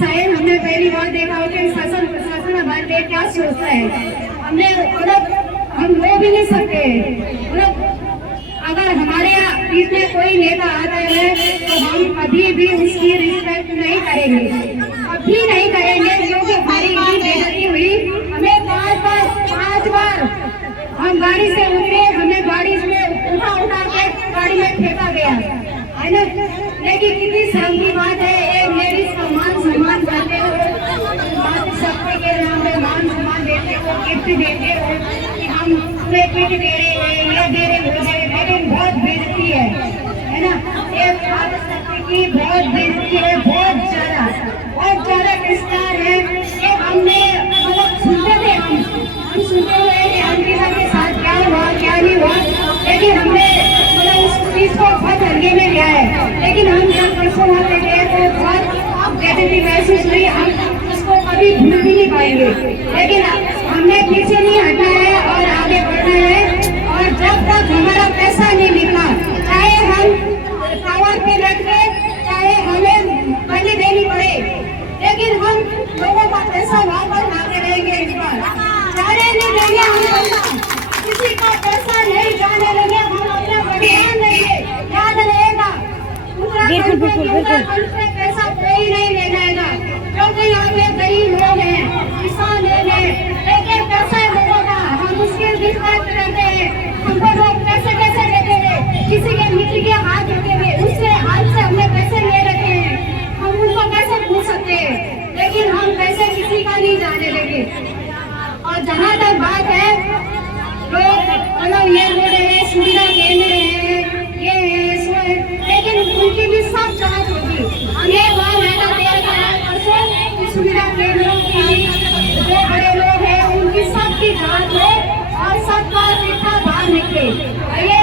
शायद हमने पहली बार देखा हो कि शासन प्रशासन हमारे लिए क्या सोचता है। हमने हम रो भी नहीं सकते। अगर हमारे बीच में कोई नेता आता है तो हम कभी भी उसकी रिस्पेक्ट नहीं करेंगे, कभी नहीं करेंगे, क्योंकि हमारी बेइज्जती हुई। हमें 5 बार हम गाड़ी से उतरे, हमें गाड़ी में उठा के गाड़ी में फेंका गया है ना। लेकिन कितनी शर्म की बात है, एक लेडीज का मान सम्मान करते हो, सबके के नाम पे मान सम्मान देते हो, गिफ्ट देते हो कि हम पूरे किट दे रहे हैं, ये दे रहे हो जाए, लेकिन बहुत बेइज्जती है ना। एक छात्र की बहुत बेइज्जती है, बहुत ज्यादा विस्तार है। ये हमने मतलब सुनते थे, हम सुनते हुए कि आंटी साहब के साथ क्या हुआ क्या नहीं हुआ, लेकिन हमने मतलब उस चीज को बहुत हल्के में लिया है। लेकिन हम जब परसों होते थे तो बहुत बेइज्जती महसूस हुई, हम उसको कभी भूल भी नहीं पाएंगे। लेकिन हमने पीछे नहीं हटना है और आगे बढ़ना है। और जब तक हमारा पैसा नहीं मिलता, चाहे हम टावर पे बैठ के, चाहे हमें बलि देनी पड़े, लेकिन हम लोगों का पैसा वापस लाते रहेंगे। इस बार जाने नहीं देंगे हम पैसा, किसी का पैसा नहीं जाने देंगे, हम अपना बलिदान देंगे। याद रहेगा, पैसा कोई नहीं ले जाएगा, क्योंकि यहाँ पे गरीब लोग हैं, किसान लोग हैं, लेकिन पैसा लोगों का हम उसके रिस्पेक्ट करते हैं। हमको लोग पैसे कैसे देते हैं, किसी के मिट्टी के हाथ धोते हुए, उससे हाथ से हमने पैसे ले रखे हैं, हम उनको कैसे पूछ सकते हैं, लेकिन हम पैसे किसी का नहीं जाने देंगे। और जहाँ तक बात है, लोग मतलब ये बोल रहे हैं सुविधा केंद्र है, ये है सो है, लेकिन उनकी भी सब जांच होगी। हमें वहाँ बैठा देर करा परसों सुविधा केंद्रों की जो बड़े लोग हैं उनकी सबकी जांच हो और सबका चिट्ठा बाहर निकले। ये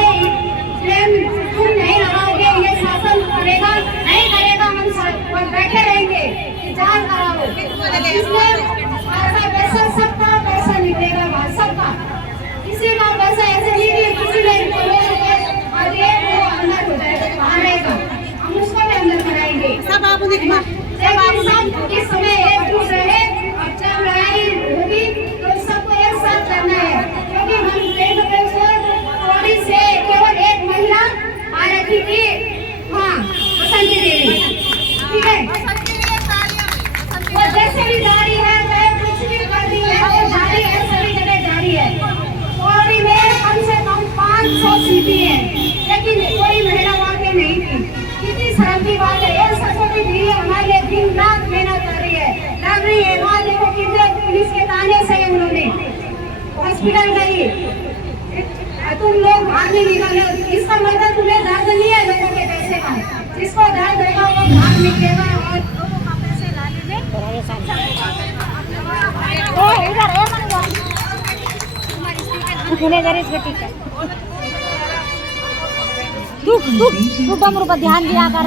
तुम नहीं लगाओगे, ये शासन करेगा नहीं करेगा, हम बैठे रहेंगे, जांच कराओ। इसमें पैसा सबका पैसा निकलेगा, सबका, किसी का पैसा ऐसे नहीं कि किसी ने और ये वो अंदर हो जाएगा, बाहर रहेगा, हम उसको भी अंदर कराएंगे। सब आप सब इस समय एकजुट रहे और जब लड़ाई होगी तो सबको एक साथ करना है, क्योंकि हम ट्रेन से थोड़ी से केवल एक महिला आ रही थी, हाँ बसंती देवी, ठीक है, वो जैसे भी जा रही है, चाहे कुछ भी कर रही है, वो जारी है, सभी जगह जारी है। थोड़ी में कम से कम 500 सीटें हैं, लेकिन कोई महिला वहाँ पे नहीं थी। कितनी शर्म की बात है। ये सरस्वती दीदी हमारे लिए दिन रात मेहनत कर रही है, लग रही है। वहाँ देखो कितने पुलिस के ताने से उन्होंने हॉस्पिटल गई, तुम लोग भाग नहीं निकाले, इसका मतलब तुम्हें दर्द नहीं है लोगों के पैसे का, जिसको दर्द होगा वो भाग निकलेगा और लोगों का पैसे लाने में तू डमरू पर ध्यान दिया कर।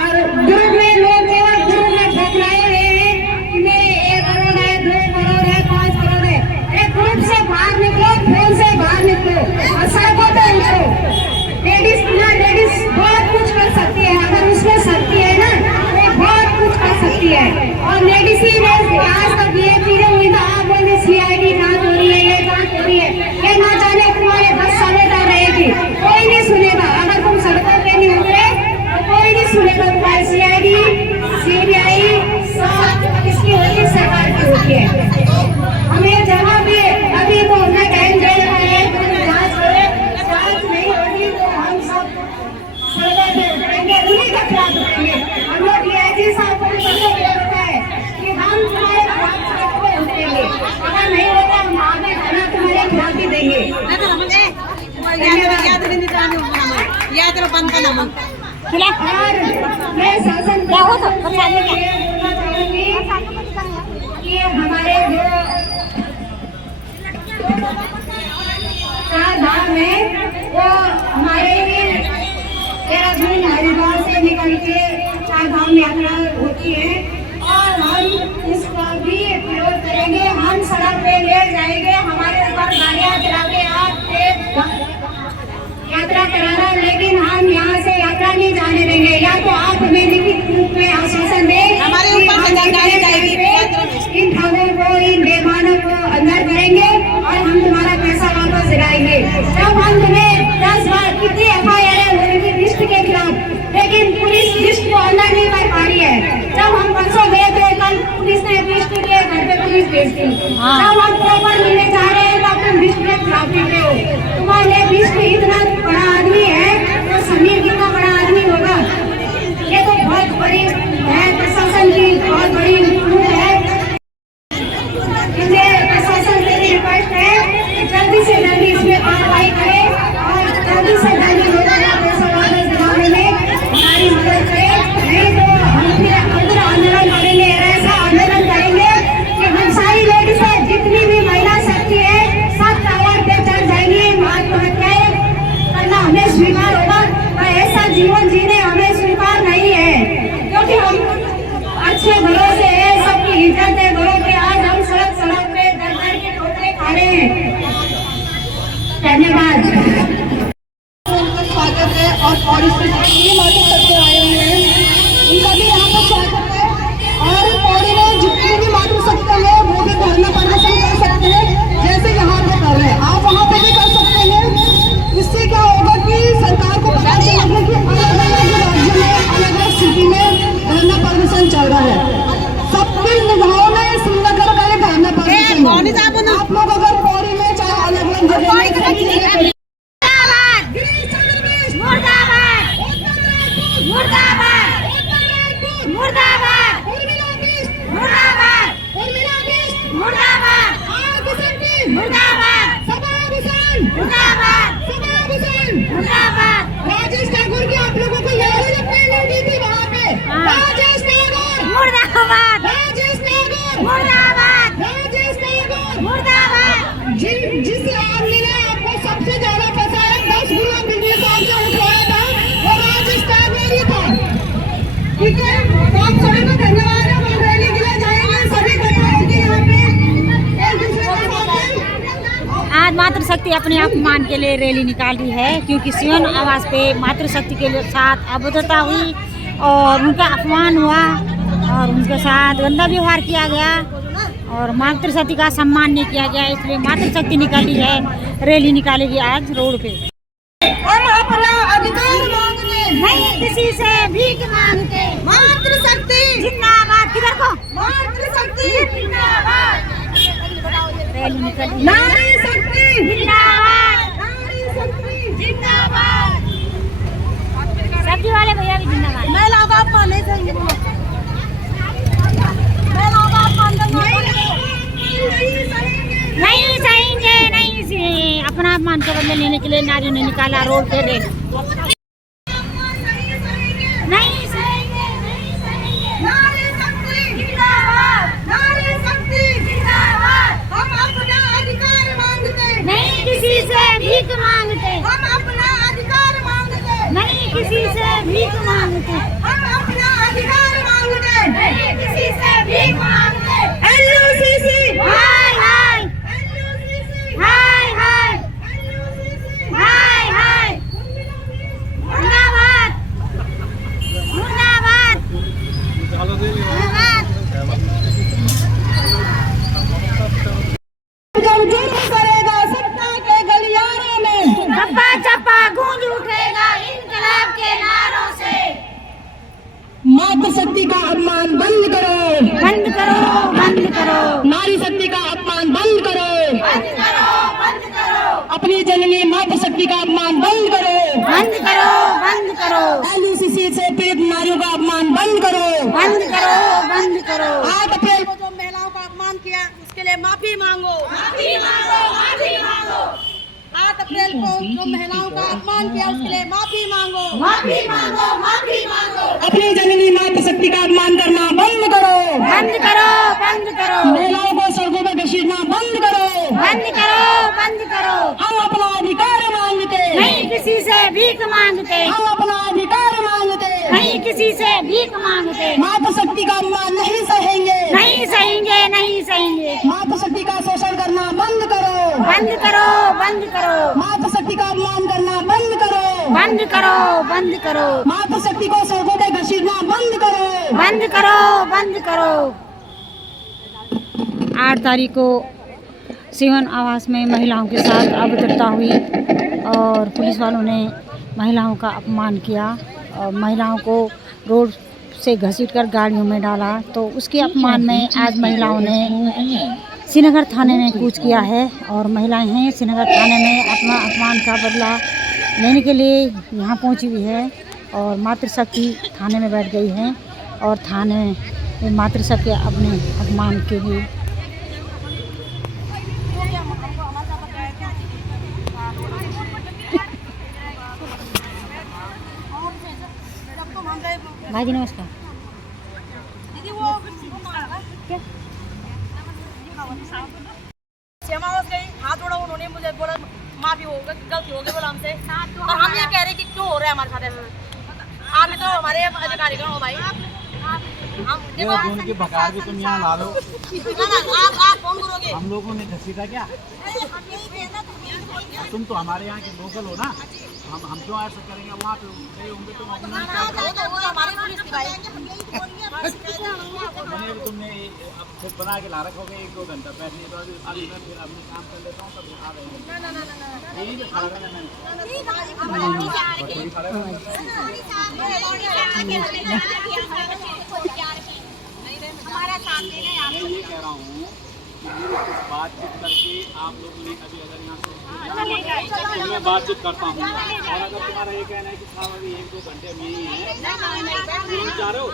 और ग्रुप में लोग ग्रुप में भटकाए हुए हैं कि मेरे 1 करोड़ है, 2 करोड़ है, 5 करोड़ है। एक ग्रुप से बाहर निकलो, फोन से बाहर निकलो और सड़कों पे उतरो। लेडीज बहुत कुछ कर सकती है, अगर उसमें शक्ति है ना वो बहुत कुछ कर सकती है। और लेडीज ही आज तक ये चीजें हुई तो आप बोले CID जांच हो रही है, ये जांच हो रही है, ये ना जाने तुम्हारे 10 सालों तक रहेगी, कोई नहीं सुनेगा। अगर तुम सड़कों पे नहीं उतरे तो कोई नहीं सुनेगा। तुम्हारे CID CBI सब इसकी होती सरकार की होती है। हमें जहाँ भी अभी तो हमने टाइम दे रखा है, जांच करे, जांच नहीं होगी तो हम सब सड़कों पे उतरेंगे, उन्हीं का खिलाफ उतरेंगे। हम लोग DIG साहब को भी होता है कि हम तुम्हारे खिलाफ सड़कों पे उतरेंगे, अगर नहीं होता हम आगे खाना तुम्हारे खिलाफ ही देंगे। याद बंद करना मैं शासन क्या हो कि हमारे जो 4 धाम है वो हमारे देहरादून हरिद्वार से निकल के 4 धाम यात्रा होती है और हम इसका भी प्रयोग करेंगे। हम सड़क पे ले जाएंगे, हमारे ऊपर गाड़ियाँ चला के आप यात्रा कराना, लेकिन हम यहाँ से यात्रा नहीं जाने देंगे। या तो आप हमें लिखित रूप में आश्वासन दें हमारे ऊपर नजरदारी जाएगी। इन ठगों को, इन बेईमानों को अंदर करेंगे और हम तुम्हारा पैसा वापस दिलाएंगे। जब हम तुम्हें 10 बार कितनी FIR हो रही लिस्ट के खिलाफ, लेकिन पुलिस लिस्ट को अंदर नहीं कर पा रही है। जब हम परसों गए थे, कल पुलिस ने लिस्ट के लिए घर पे पुलिस भेज दी। जब हम प्रॉपर मिलने जा रहे हैं तब तुम लिस्ट के खिलाफ निकले हो। तुम्हारे लिस्ट इतना बड़ा आदमी है तो समीर कितना बड़ा आदमी होगा। ये तो बहुत बड़ी है, प्रशासन की बहुत बड़ी भूल है। प्रशासन से रिक्वेस्ट है कि जल्दी से जल्दी इसमें कार्रवाई करें और जल्दी से जल्दी लोगों का पैसा वापस दिलाने में हमारी मदद करें। नहीं तो हम फिर अंदर आंदोलन करेंगे, ऐसा आंदोलन करेंगे कि हम सारी लेडीज है, जितनी भी महिला शक्ति है, सब टावर पे चढ़ जाएंगी। आत्महत्याएं करना हमें स्वीकार होगा और ऐसा जीवन जीने हमें स्वीकार नहीं है, क्योंकि हम अच्छे घरों से है, सबकी इज्जत है घरों के। आज हम सड़क सड़क पे दर के ठोकरे खा रहे हैं। धन्यवाद। स्वागत है और पौड़ी से मातृ सत्य आए हुए हैं, उनका भी यहाँ पर स्वागत है। और पौड़ी में जितनी भी मातृ सत्य है वो भी धरना प्रदर्शन कर सकते हैं, जैसे यहाँ पे कर रहे हैं। आप वहाँ पे भी कर सकते हैं। इससे क्या होगा कि सरकार को पता चलेगा कि अलग अलग राज्य में, अलग अलग सिटी में धरना प्रदर्शन चल रहा है। सबके निगाहों में श्रीनगर का ये धरना प्रदर्शन है। आप लोग अगर पौड़ी में चाहे अलग अलग जगह में राजेश ठाकुर की आप लोगों को याद है जब ट्रेनिंग दी थी वहाँ पे? राजेश ठाकुर मुर्दाबाद, राजेश ठाकुर मुर्दाबाद, राजेश ठाकुर मुर्दाबाद। जिस आदमी ने आपको सबसे ज्यादा पैसा 10 गुना बिजनेस आपसे उठवाया था वो राजेश ठाकुर ही था। ठीक है, आप सभी को धन्यवाद। हम रैली के लिए जाएंगे, सभी घटनाओं के यहाँ पे एक दूसरे के साथ। आज मातृशक्ति अपने अपमान के लिए रैली निकाल रही है, क्योंकि सियोन आवास पे मातृशक्ति के साथ अभद्रता हुई और उनका अपमान हुआ और उनके साथ गंदा व्यवहार किया गया और मातृशक्ति का सम्मान नहीं किया गया। इसलिए मातृशक्ति निकाली है, रैली निकालेगी आज रोड पे। हम अपना अधिकार मांगते नहीं किसी से भीख मांगते। मातृशक्ति जिंदाबाद। किधर को? मातृशक्ति जिंदाबाद। रैली निकली। नारी शक्ति जिंदाबाद। नारी शक्ति जिंदाबाद। सब्जी वाले भैया भी जिंदाबाद। महिला का अपमान नहीं सहेंगे। महिला का अपमान नहीं सहेंगे, नहीं अपना अपमान के बदले लेने के लिए नारियों ने निकाला रोड पे रैली। नहीं सहेंगे, नहीं सहेंगे। नारी शक्ति जिंदाबाद, नारी शक्ति जिंदाबाद। हम अपना अधिकार मांगते नहीं किसी से भीख मांगते। हम अपना अधिकार मांगते नहीं किसी से भीख मांगते। हम अपना अधिकार मांगते नहीं किसी से भीख मांगते। LUCC हाय हाय LUCC हाय हाय हाय हाय। मुर्दाबाद मुर्दाबाद मुर्दाबाद। जब जुर्म करेगा सत्ता के गलियारों में, चप्पा चप्पा गूंज उठेगा इनकलाब के नारों से। मातृशक्ति का अपमान बंद करो, बंद करो, बंद करो, नारी शक्ति का अपमान बंद करो, बंद करो, बंद करो, अपनी जननी मातृशक्ति का अपमान बंद करो, बंद करो, बंद करो, LUCC से पीड़ित नारियों का अपमान बंद करो, बंद करो, बंद करो। 8 अप्रैल को जो महिलाओं का अपमान किया उसके लिए माफी मांगो, माफी मांगो, माफी मांगो, 8 अप्रैल को जो महिलाओं का अपमान किया उसके लिए माफी मांगो, माफी मांगो, माफी मांगो। अपनी जननी मातृशक्ति का अपमान करना बंद करो, बंद करो, बंद करो, महिलाओं को सड़कों पर घसीटना बंद करो, बंद करो, बंद करो। हम अपना अधिकार मांगते नहीं किसी से भीख मांगते। हम अपना अधिकार मांगते नहीं किसी से भीख मांगते। मातृशक्ति का अपमान नहीं सहेंगे, नहीं सहेंगे, नहीं सहेंगे। मातृशक्ति का शोषण करना बंद करो, बंद करो, बंद करो, मातृशक्ति का अपमान करना बंद करो, बंद करो, बंद करो, मातृशक्ति को सड़कों पे घसीटना बंद करो, बंद करो, बंद करो। 8 तारीख को सीवन आवास में महिलाओं के साथ अभद्रता हुई और पुलिस वालों ने महिलाओं का अपमान किया और महिलाओं को रोड से घसीटकर गाड़ियों में डाला। तो उसके अपमान में आज महिलाओं ने श्रीनगर थाने में कूच किया है और महिलाएं हैं श्रीनगर थाने में अपना अपमान का बदला लेने के लिए यहाँ पहुँची हुई है और मातृशक्ति थाने में बैठ गई है और थाने में मातृशक्ति अपने अपमान के लिए भाई जी नमस्कार। क्या श्यामावास गई, हाथ जोड़ा, उन्होंने मुझे बोला माफी हो गई, गलती हो गई बोला हमसे। और हम ये कह रहे कि क्यों हो रहा है हमारे साथ ऐसा। आप तो हमारे अधिकारी का हो भाई, हम देखो उनकी बकार भी तुम यहाँ ला लो। आप फोन करोगे। हम लोगों ने घसीटा क्या? तुम तो हमारे यहाँ के लोकल हो ना, हम क्यों ऐसा करेंगे? वहाँ पे गए होंगे तुम हमारी पुलिस की भाई। तुमने अब खुद बना के ला रखोगे 1-2 घंटा बैठने तो अभी मैं फिर अपने काम कर लेता हूँ तब आ रहे यही तो खड़ा रहना मैं ये कह रहा हूँ कुछ बातचीत करके आप लोग ने अभी अगर यहाँ से मैं बातचीत करता हूँ और अगर तुम्हारा ये कहना है कि साहब अभी 1-2 घंटे में ही है तुम जा रहे हो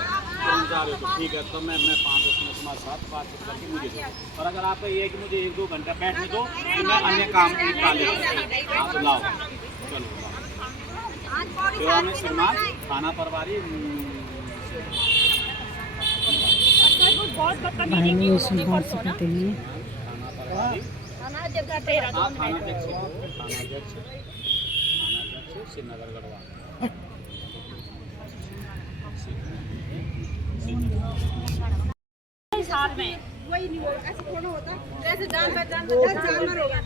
तो ठीक है, तो मैं 5-10 मिनट तुम्हारे साथ बातचीत करके मुझे दो। और अगर आपका ये है कि मुझे 1-2 घंटा बैठने दो तो मैं अन्य काम निपटा लेता आप लाओ चलो श्रीमान थाना प्रभारी श्रीनगर गढ़वाल साल में वही नहीं होगा, ऐसे थोड़ा होता, जैसे जानवर होगा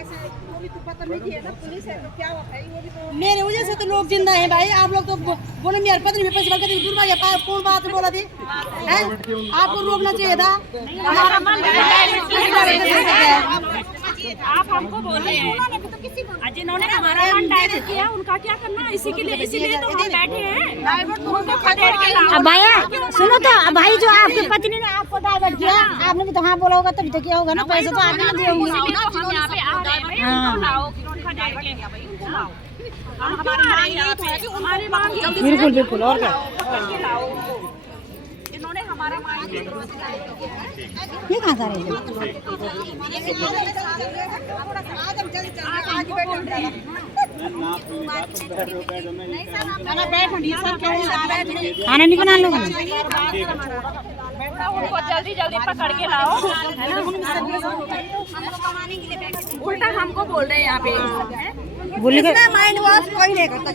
ऐसे। वो भी तो पता नहीं है ना, पुलिस है तो क्या हुआ भाई, वो भी तो मेरे वजह से तो लोग जिंदा हैं भाई। आप लोग तो बोले मेरे पत्नी में पैसे बल्कि दूर भाई कौन बात बोला थी हैं? आपको रोकना चाहिए था। हमारा मन आप हमको बोले हैं जिन्होंने हमारा मन डाइवर्ट किया उनका क्या करना, इसी के लिए इसीलिए तो हम बैठे हैं। उनको खदेड़ के लाओ। अब भाई सुनो तो, अब भाई जो आपकी पत्नी ने आपको डाइवर्ट किया, आपने भी तो हाँ बोला होगा तभी तो किया होगा ना, पैसे तो आपने दिए होंगे। हम यहाँ पे आ रहे हैं भाई, उनको लाओ, उनका डाइवर्ट किया भाई, उनको लाओ। हमारी मांग बिल्कुल बिल्कुल और क्या इन्होंने हमारा मांग ये कहाँ सारे खाना नहीं बना लोगे? उनको जल्दी जल्दी पकड़ के लाओ। उल्टा हमको बोल रहे हैं यहाँ पे बोले माइंड वॉश कोई नहीं करता।